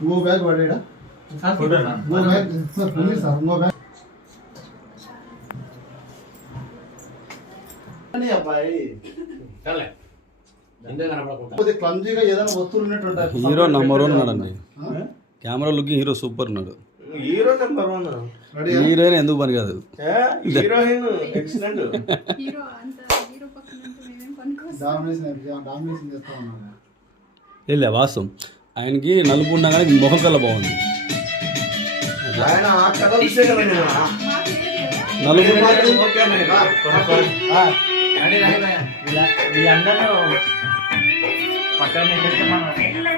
वो बैग बढ़ेगा वो बैग पुलिस सर वो बैग नहीं అబ్బాయి చల్లే ఇందే కనపడకుండా కొద్ది క్లమ్జీగా ఏదైనా వస్తువులు ఉన్నట్టు హీరో నంబర్ 1 ఉన్నాడండి కెమెరా లుకింగ్ హీరో సూపర్ ఉన్నాడు హీరో నెంబర్ 1 హీరోయిన్ ఎందుకు పని కాదు హీరోయిన్ ఎక్సలెంట్ హీరో అంత హీరో పక్కన ఉంటే మేమేం పనుకోసం డామినేషన్ చేస్తా ఉన్నాను వెళ్ళే వాస్తవం ఆయనకి నలుపు ఉన్నా కానీ ముఖం కల్లా బాగుంది ఆయన ఆ కలర్ ఇచ్చే కదా మాకు లేదు కదా నలుపు వీళ్ళందరూ పక్కన మనం